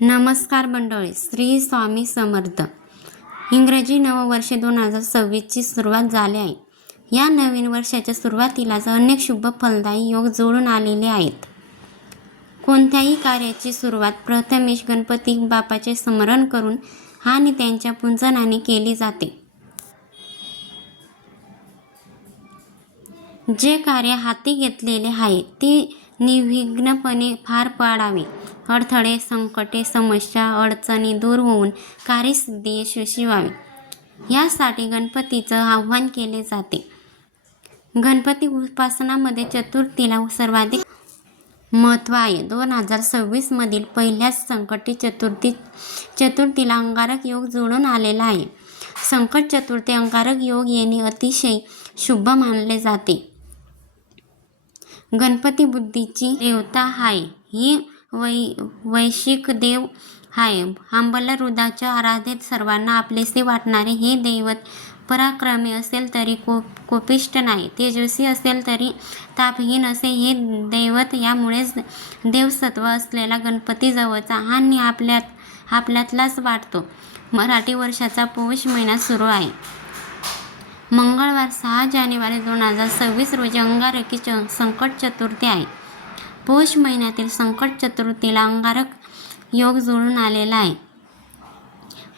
नमस्कार मंडळी श्री स्वामी समर्थ. इंग्रजी नववर्ष दोन हजार सव्वीसची सुरुवात झाली आहे. या नवीन वर्षाच्या सुरुवातीलाच अनेक शुभ फलदायी योग जोडून आलेले आहेत. कोणत्याही कार्याची सुरुवात प्रथमेश गणपती बापाचे स्मरण करून आणि त्यांच्या पूजनाने केली जाते. जे कार्य हाती घेतलेले आहे ते निर्विघ्नपणे पार पाडावे. अडथळे संकटे समस्या अडचणी दूर होऊन कार्यसिद्धी यशस्वी व्हावी यासाठी गणपतीचं आव्हान केले जाते. गणपती उपासनामध्ये चतुर्थीला सर्वाधिक महत्त्व आहे. दोन हजार सव्वीसमधील पहिल्याच संकटी चतुर्थी चतुर्थीला अंगारक योग जुळून आलेला आहे. संकट चतुर्थी अंगारक योग येणे अतिशय शुभ मानले जाते. गणपती बुद्धीची देवता आहे ही वै वैशिक देव आहे आंबला रुदाच्या आराधेत सर्वांना आपलेसे वाटणारे हे दैवत पराक्रमी असेल तरी को कोपिष्ट नाही. तेजस्वी असेल तरी तापहीन असे हे दैवत यामुळेच देवसत्व असलेला गणपती जवळचा आणि आपल्यात आपल्यातलाच वाटतो. मराठी वर्षाचा पौष महिना सुरू आहे. मंगळवार सहा जानेवारी दोन हजार सव्वीस रोजी अंगारकी च संकट चतुर्थी आहे. पौष महिन्यातील संकट चतुर्थीला अंगारक योग जुळून आलेला आहे.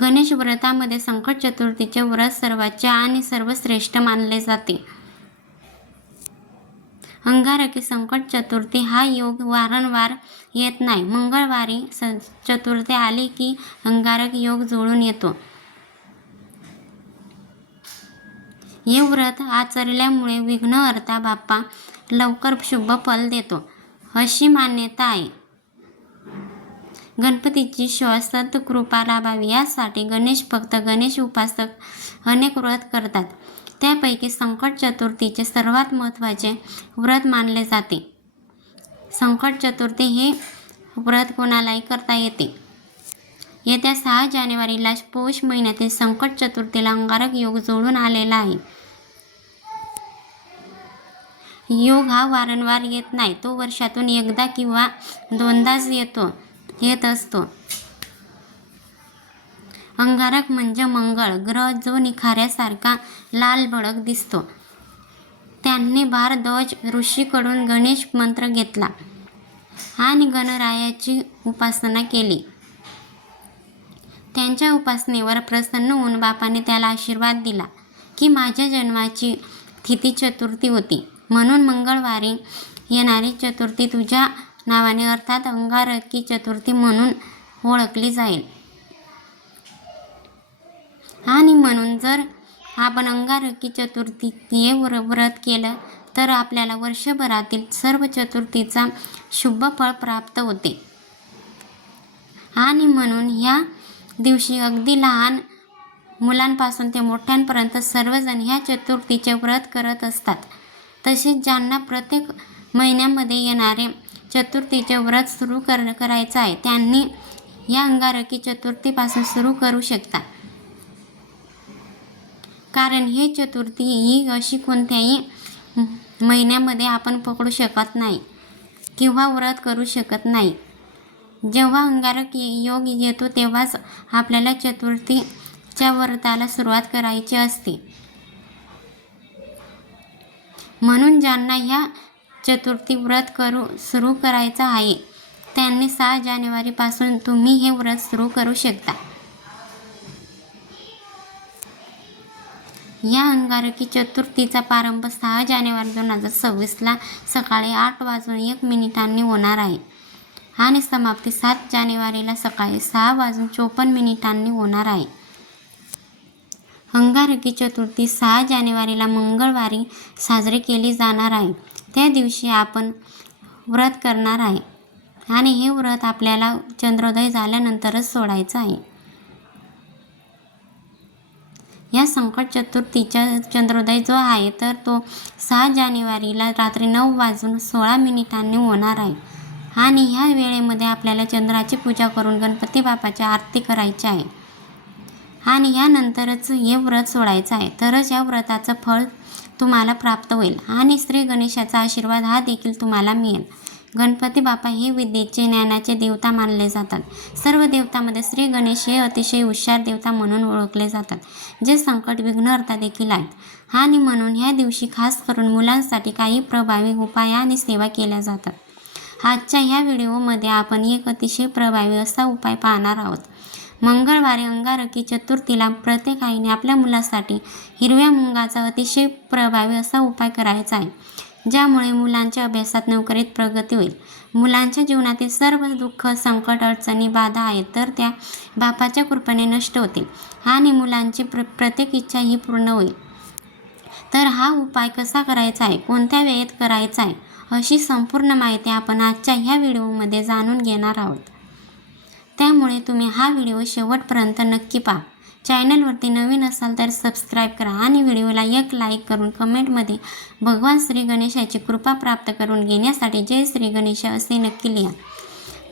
गणेश व्रतामध्ये संकट चतुर्थीचे व्रत सर्वाचे आणि सर्वश्रेष्ठ मानले जाते. अंगारकी संकट चतुर्थी हा योग वारंवार येत नाही. मंगळवारी स चतुर्थी आली की अंगारक योग जुळून येतो. हे व्रत आचरल्यामुळे विघ्नहर्ता बाप्पा लवकर शुभ फल देतो. अशी मान्यता आहे. गणपतीची श्वसत कृपा लाभावी यासाठी गणेश भक्त गणेश उपासक अनेक व्रत करतात. त्यापैकी संकट चतुर्थीचे सर्वात महत्त्वाचे व्रत मानले जाते. संकट चतुर्थी हे व्रत कोणालाही करता येते. येत्या सहा जानेवारीला पौष महिन्यातील संकट चतुर्थीला अंगारक योग जोडून आलेला आहे. योग हा वारंवार येत नाही. तो वर्षातून एकदा किंवा दोनदाच येतो येत असतो. अंगारक म्हणजे मंगळ. ग्रह जो निखाऱ्यासारखा लाल भडक दिसतो. त्यांनी भारद्वाज ऋषीकडून गणेश मंत्र घेतला आणि गणरायाची उपासना केली. त्यांच्या उपासनेवर प्रसन्न होऊन बापाने त्याला आशीर्वाद दिला की माझ्या जन्माची तिथी चतुर्थी होती. म्हणून मंगळवारी येणारी चतुर्थी तुझ्या नावाने अर्थात अंगारकी चतुर्थी म्हणून ओळखली जाईल. आणि म्हणून जर आपण अंगारकी चतुर्थी हे व्र व्रत केलं तर आपल्याला वर्षभरातील सर्व चतुर्थीचा शुभ फळ प्राप्त होते. आणि म्हणून ह्या दिवशी अगदी लहान मुलांपासून ते मोठ्यांपर्यंत सर्वजण ह्या चतुर्थीचे व्रत करत असतात. तसेच ज्यांना प्रत्येक महिन्यामध्ये येणारे चतुर्थीचे व्रत सुरू कर करायचं आहे त्यांनी या अंगारकी चतुर्थीपासून सुरू करू शकता. कारण हे चतुर्थी ही अशी कोणत्याही महिन्यामध्ये आपण पकडू शकत नाही किंवा व्रत करू शकत नाही. जेव्हा अंगारक योग येतो तेव्हाच आपल्याला चतुर्थीच्या व्रताला सुरुवात करायची असते. म्हणून ज्यांना ह्या चतुर्थी व्रत करू सुरू करायचं आहे त्यांनी सहा जानेवारीपासून तुम्ही हे व्रत सुरू करू शकता. या अंगारकी चतुर्थीचा प्रारंभ सहा जानेवारी दोन हजार सव्वीसला सकाळी आठ वाजून एक मिनिटांनी होणार आहे आणि समाप्ती सात जानेवारीला सकाळी सहा वाजून चोपन्न मिनिटांनी होणार आहे. अंगारकी चतुर्थी सहा जानेवारीला मंगळवारी साजरी केली जाणार आहे. त्या दिवशी आपण व्रत करणार आहे. आणि हे व्रत आपल्याला चंद्रोदय झाल्यानंतरच सोडायचं आहे. या संकट चतुर्थीचा चंद्रोदय जो आहे तर तो सहा जानेवारीला रात्री नऊ वाजून सोळा मिनिटांनी होणार आहे. आणि ह्या वेळेमध्ये आपल्याला चंद्राची पूजा करून गणपती बापाची आरती करायची आहे. आणि यानंतरच हे व्रत सोडायचं आहे. तरच या व्रताचं फळ तुम्हाला प्राप्त होईल. आणि श्री गणेशाचा आशीर्वाद हा देखील तुम्हाला मिळेल. गणपती बाप्पा हे विद्येचे ज्ञानाचे देवता मानले जातात. सर्व देवतामध्ये श्री गणेश हे अतिशय हुशार देवता म्हणून ओळखले जातात जे संकट विघ्नहर्ता देखील आहेत. आणि म्हणून ह्या दिवशी खास करून मुलांसाठी काही प्रभावी उपाय आणि सेवा केल्या जातात. आजच्या ह्या व्हिडिओमध्ये आपण एक अतिशय प्रभावी असा उपाय पाहणार आहोत. मंगळवारी अंगारकी चतुर्थीला प्रत्येक आईने आपल्या मुलासाठी हिरव्या मुंगाचा अतिशय प्रभावी असा उपाय करायचा आहे ज्यामुळे मुलांच्या अभ्यासात नोकरीत प्रगती होईल. मुलांच्या जीवनातील सर्व दुःख संकट अडचणी बाधा आहेत तर त्या बापाच्या कृपेने नष्ट होतील आणि मुलांची प्र प्रत्येक इच्छा ही पूर्ण होईल. तर हा उपाय कसा करायचा आहे कोणत्या वेळेत करायचा आहे अशी संपूर्ण माहिती आपण आजच्या ह्या व्हिडिओमध्ये जाणून घेणार आहोत. त्यामुळे तुम्ही हा व्हिडिओ शेवटपर्यंत नक्की पहा. चॅनलवरती नवीन असाल तर सबस्क्राईब करा आणि व्हिडिओला एक लाईक करून कमेंटमध्ये भगवान श्री गणेशाची कृपा प्राप्त करून घेण्यासाठी जय श्री गणेश असे नक्की लिहा.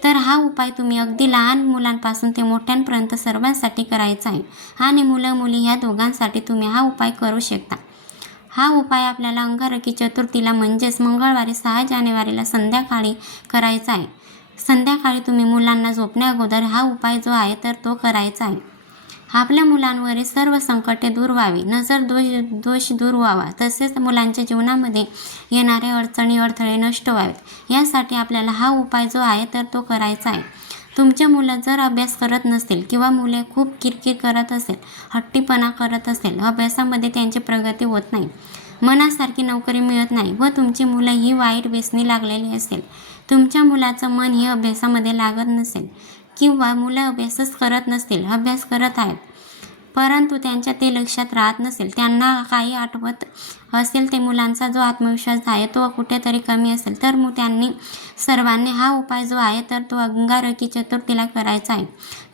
तर हा उपाय तुम्ही अगदी लहान मुलांपासून ते मोठ्यांपर्यंत सर्वांसाठी करायचा आहे. आणि मुलं मुली ह्या दोघांसाठी तुम्ही हा उपाय करू शकता. हा उपाय आपल्याला अंगारकी चतुर्थीला म्हणजेच मंगळवारी सहा जानेवारीला संध्याकाळी करायचा आहे. संध्याकाळी तुम्ही मुलांना झोपण्या अगोदर हा उपाय जो आहे तर तो करायचा आहे. आपल्या मुलांवरील सर्व संकटे दूर व्हावी. नजर दोष दोष दूर व्हावा. तसेच मुलांच्या जीवनामध्ये येणारे अडचणी अडथळे नष्ट व्हावेत. यासाठी आपल्याला हा उपाय जो आहे तर तो करायचा आहे. तुमच्या मुलं जर अभ्यास करत नसतील किंवा मुले खूप किरकिर करत असेल हट्टीपणा करत असेल अभ्यासामध्ये त्यांची प्रगती होत नाही मनासारखी नोकरी मिळत नाही व तुमची मुलं ही वाईट व्यसनी लागलेली असेल तुमच्या मुलाचं मन हे अभ्यासामध्ये लागत नसेल किंवा मुलं अभ्यासच करत नसतील अभ्यास करत आहेत. परंतु त्यांच्या ते लक्षात राहत नसेल त्यांना काही आठवत असेल ते मुलांचा जो आत्मविश्वास आहे तो कुठेतरी कमी असेल. तर मग त्यांनी सर्वांनी हा उपाय जो आहे तर तो अंगारकी चतुर्थीला करायचा आहे.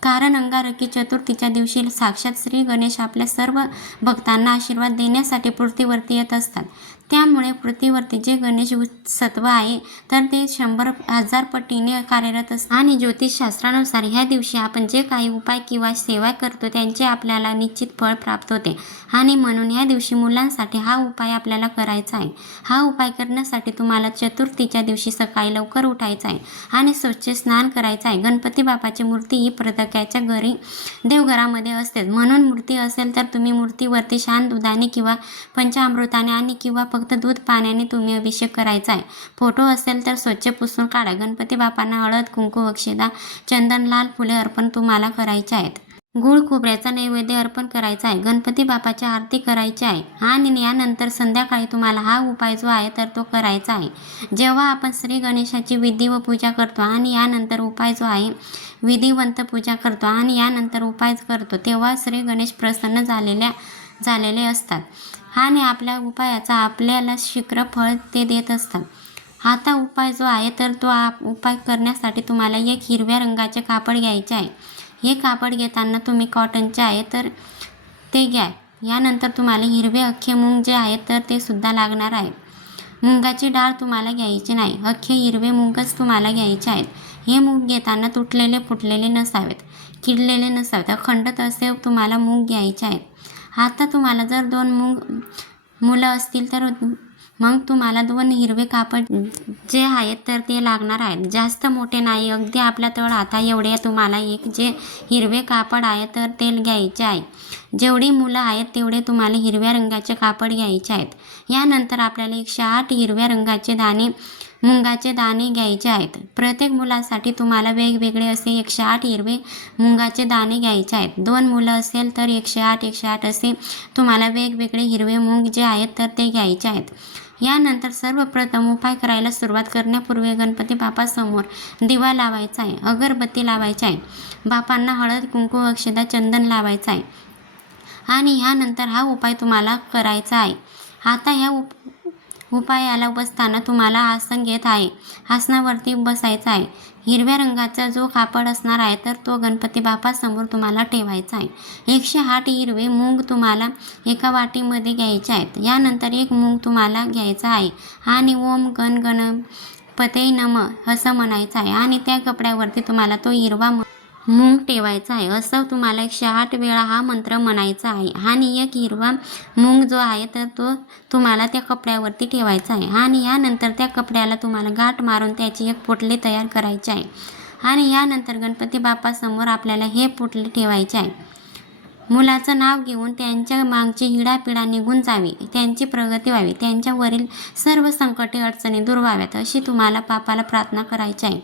कारण अंगारकी चतुर्थीच्या दिवशी साक्षात श्री गणेश आपल्या सर्व भक्तांना आशीर्वाद देण्यासाठी पृथ्वीवरती येत असतात. त्यामुळे पृथ्वीवरती जे गणेश सत्व आहे तर ते शंभर हजार पटीने कार्यरत असते. आणि ज्योतिषशास्त्रानुसार ह्या दिवशी आपण जे काही उपाय किंवा सेवा करतो त्यांचे आपल्याला निश्चित फळ प्राप्त होते. आणि म्हणून ह्या दिवशी मुलांसाठी हा उपाय आपल्याला करायचा आहे. हा उपाय करण्यासाठी तुम्हाला चतुर्थीच्या दिवशी सकाळी लवकर उठायचं आहे आणि स्वच्छ स्नान करायचं आहे. गणपती बापाची मूर्ती ही प्रत्येकाच्या घरी देवघरामध्ये असते. म्हणून मूर्ती असेल तर तुम्ही मूर्तीवरती शांत दुधाने किंवा पंचामृताने आणि किंवा फक्त दूध पाण्याने तुम्ही अभिषेक करायचा आहे. फोटो असेल तर स्वच्छ पुसून काढा. गणपती बापांना हळद कुंकू अक्षदा चंदन लाल फुले अर्पण तुम्हाला करायचे आहेत. गुळ खोबऱ्याचा नैवेद्य अर्पण करायचा आहे. गणपती बापाची आरती करायची आहे. आणि यानंतर संध्याकाळी तुम्हाला हा उपाय जो आहे तर तो करायचा आहे. जेव्हा आपण श्री गणेशाची विधी व पूजा करतो आणि यानंतर उपाय जो आहे विधिवंत पूजा करतो आणि यानंतर उपाय करतो तेव्हा श्री गणेश प्रसन्न झालेल्या झालेले असतात. आणि आपल्या उपायाचा आपल्याला शीघ्र फळ ते देत असतात आता उपाय जो आहे तर तो आप उपाय करण्यासाठी तुम्हाला एक हिरव्या रंगाचे कापड घ्यायचे आहे. हे कापड घेताना तुम्ही कॉटनचे आहे तर ते घ्या. यानंतर तुम्हाला हिरवे अख्खे मूग जे आहेत तर ते सुद्धा लागणार आहे. मुंगाची डाळ तुम्हाला घ्यायची नाही. अख्खे हिरवे मूगच तुम्हाला घ्यायचे आहेत. हे मूग घेताना तुटलेले फुटलेले नसावेत. किडलेले नसावेत. अखंड असे तुम्हाला मूग घ्यायचे आहेत. आता तुम्हाला जर दोन मूग मुलं असतील तर मग तुम्हाला दोन हिरवे कापड जे आहेत तर ते लागणार आहेत. जास्त मोठे नाही अगदी आपल्या तळ आता एवढे तुम्हाला एक जे हिरवे कापड आहे तर ते घ्यायचे आहे. जेवढी मुलं आहेत तेवढे तुम्हाला हिरव्या रंगाचे कापड घ्यायचे आहेत. यानंतर आपल्याला एकशे आठ हिरव्या रंगाचे दाणे मुंगाचे दाणे घ्यायचे आहेत. प्रत्येक मुलासाठी तुम्हाला वेगवेगळे असे एकशे आठ हिरवे मुंगाचे दाणे घ्यायचे आहेत. दोन मुलं असेल तर एकशे आठ एकशे आठ असे तुम्हाला वेगवेगळे हिरवे मूग जे आहेत तर ते घ्यायचे आहेत. यानंतर सर्वप्रथम उपाय करायला सुरुवात करण्यापूर्वी गणपती बापासमोर दिवा लावायचा आहे. अगरबत्ती लावायची आहे. बापांना हळद कुंकू अक्षदा चंदन लावायचं आहे. आणि ह्यानंतर हा उपाय तुम्हाला करायचा आहे. आता ह्या उप उपायाला बसताना तुम्हाला आसन घेत आहे. आसनावरती बसायचं आहे. हिरव्या रंगाचा जो कापड असणार आहे तर तो गणपती बापासमोर तुम्हाला ठेवायचा आहे. एकशे आठ हिरवे मूग तुम्हाला एका वाटीमध्ये घ्यायचे आहेत. यानंतर एक मूग तुम्हाला घ्यायचा आहे. आणि ओम गण गण पते नम असं म्हणायचं आहे. आणि त्या कपड्यावरती तुम्हाला तो हिरवा मूग ठेवायचा आहे. असं तुम्हाला एकशे आठ वेळा हा मंत्र म्हणायचा आहे. आणि एक हिरवा मूग जो आहे तर तो तुम्हाला त्या कपड्यावरती ठेवायचा आहे. आणि यानंतर त्या कपड्याला तुम्हाला गाठ मारून त्याची एक पोटली तयार करायची आहे. आणि यानंतर गणपती बाप्पासमोर आपल्याला हे पोटले ठेवायचे आहे. मुलाचं नाव घेऊन त्यांच्या मागची हिडापिडा निघून जावी. त्यांची प्रगती व्हावी. त्यांच्यावरील सर्व संकटे अडचणी दूर व्हाव्यात अशी तुम्हाला बापाला प्रार्थना करायची आहे.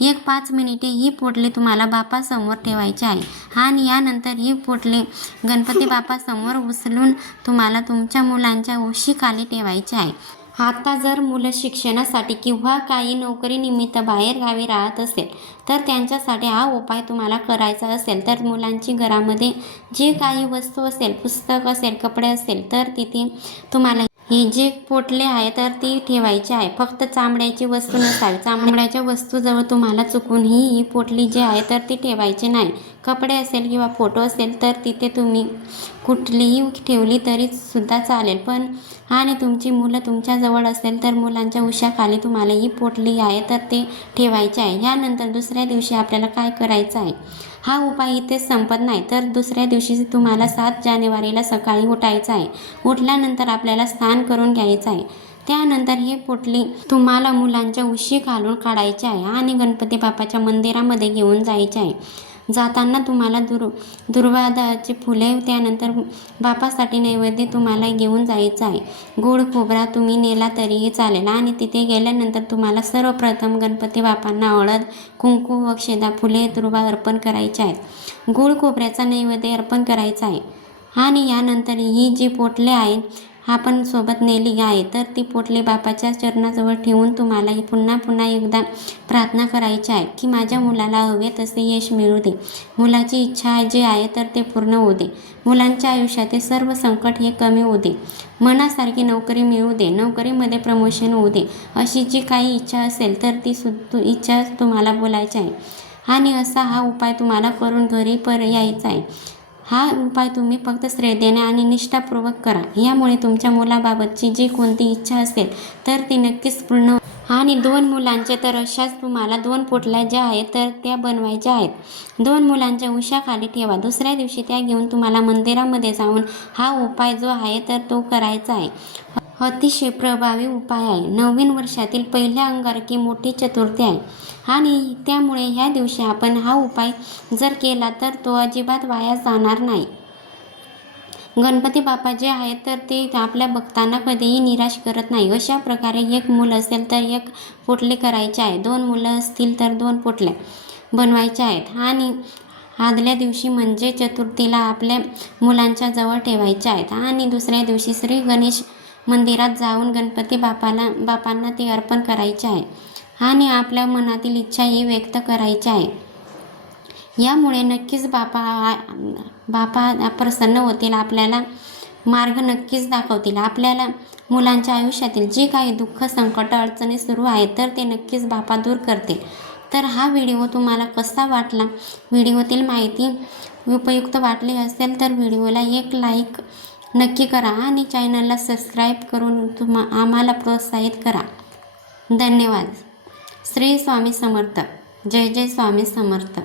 एक पाच मिनिटे ही पोटले तुम्हाला बापासमोर ठेवायची आहे. आणि यानंतर ही पोटले गणपती बापासमोर उचलून तुम्हाला तुमच्या मुलांच्या उशीखाली ठेवायची आहे. आता जर मुलं शिक्षणासाठी किंवा काही नोकरीनिमित्त बाहेर गावी राहत असेल तर त्यांच्यासाठी हा उपाय तुम्हाला करायचा असेल तर मुलांची घरामध्ये जे काही वस्तू असेल पुस्तक असेल कपडे असेल तर तिथे तुम्हाला हे जे पोटले आहे तर ती ठेवायची आहे. फक्त चामड्याची वस्तू नसावी. चामड्याच्या वस्तूजवळ तुम्हाला चुकूनही ही ही पोटली जी आहे तर ती ठेवायची नाही. कपडे असेल किंवा फोटो असेल तर तिथे तुम्ही कुठलीही ठेवली तरी सुद्धा चालेल. पण आणि तुमची मुलं तुमच्याजवळ असेल तर मुलांच्या उशाखाली तुम्हाला ही पोटली आहे तर ते ठेवायचे आहे. यानंतर दुसऱ्या दिवशी आपल्याला काय करायचं आहे? हा उपाय इथेच संपत नाही. तर दुसऱ्या दिवशी तुम्हाला सात जानेवारीला सकाळी उठायचं आहे. उठल्यानंतर आपल्याला स्नान करून घ्यायचं आहे. त्यानंतर हे पोटली तुम्हाला मुलांच्या उशी घालून काढायचे आहे आणि गणपती बाप्पाच्या मंदिरामध्ये घेऊन जायचे आहे. जाताना तुम्हाला दुर् दुर्वादाची फुले त्यानंतर बापासाठी नैवेद्य तुम्हाला घेऊन जायचं आहे. गोड खोबरा तुम्ही नेला तरीही चालेल आणि तिथे गेल्यानंतर तुम्हाला सर्वप्रथम गणपती बापांना हळद कुंकू व क्षेदा फुले दुर्वा अर्पण करायचे आहेत. गोड खोबऱ्याचा नैवेद्य अर्पण करायचा आहे आणि यानंतर ही जी पोटले आहेत हा पण सोबत नेली आहे तर ती पोटली बापाच्या चरणाजवळ ठेवून तुम्हाला पुन्हा पुन्हा एकदा प्रार्थना करायची आहे की माझ्या मुलाला हवे तसे यश मिळू दे. मुलाची इच्छा जी आहे तर ते पूर्ण होऊ दे. मुलांच्या आयुष्यातील सर्व संकट हे कमी होऊ दे. मनासारखी नोकरी मिळू दे. नोकरीमध्ये प्रमोशन होऊ दे. अशी जी काही इच्छा असेल तर ती सु इच्छा तुम्हाला बोलायची आहे. आणि असा हा उपाय तुम्हाला करून घरी पर यायचा आहे. हा उपाय तुम्ही फक्त श्रद्धेने आणि निष्ठापूर्वक करा. यामुळे तुमच्या मुलाबाबतची जी कोणती इच्छा असेल तर ती नक्कीच पूर्ण आणि दोन मुलांचे तर अशाच तुम्हाला दोन पोटल्या ज्या आहेत तर त्या बनवायच्या आहेत. दोन मुलांच्या उशाखाली ठेवा. दुसऱ्या दिवशी त्या घेऊन तुम्हाला मंदिरामध्ये जाऊन हा उपाय जो आहे तर तो करायचा आहे. अतिशय प्रभावी उपाय आहे. नवीन वर्षातील पहिल्या अंगारकी मोठी चतुर्थी आहे. आणि त्यामुळे ह्या दिवशी आपण हा उपाय जर केला तर तो अजिबात वाया जाणार नाही. गणपती बाप्पा जे आहेत तर ते आपल्या भक्तांना कधीही निराश करत नाही. अशा प्रकारे एक मूल असेल तर एक पोटले करायचे आहे. दोन मुलं असतील तर दोन पोटल्या बनवायच्या आहेत. आणि आदल्या दिवशी म्हणजे चतुर्थीला आपल्या मुलांच्या जवळ ठेवायच्या आहेत. आणि दुसऱ्या दिवशी श्री गणेश मंदिरात जाऊन गणपती बापाला बापांना ते अर्पण करायचे आहे. आणि आपल्या मनातील इच्छाही व्यक्त करायची आहे. यामुळे नक्कीच बापा बापा प्रसन्न होतील आपल्याला मार्ग नक्कीच दाखवतील. आपल्याला मुलांच्या आयुष्यातील जे काही दुःख संकट अडचणी सुरू आहेत तर ते नक्कीच बापा दूर करतील. तर हा व्हिडिओ तुम्हाला कसा वाटला? व्हिडिओतील माहिती उपयुक्त वाटली असेल तर व्हिडिओला एक लाईक नक्की करा आणि चॅनलला सबस्क्राईब करून तुम्हा आम्हाला प्रोत्साहित करा. धन्यवाद. श्री स्वामी समर्थ. जय जय स्वामी समर्थ.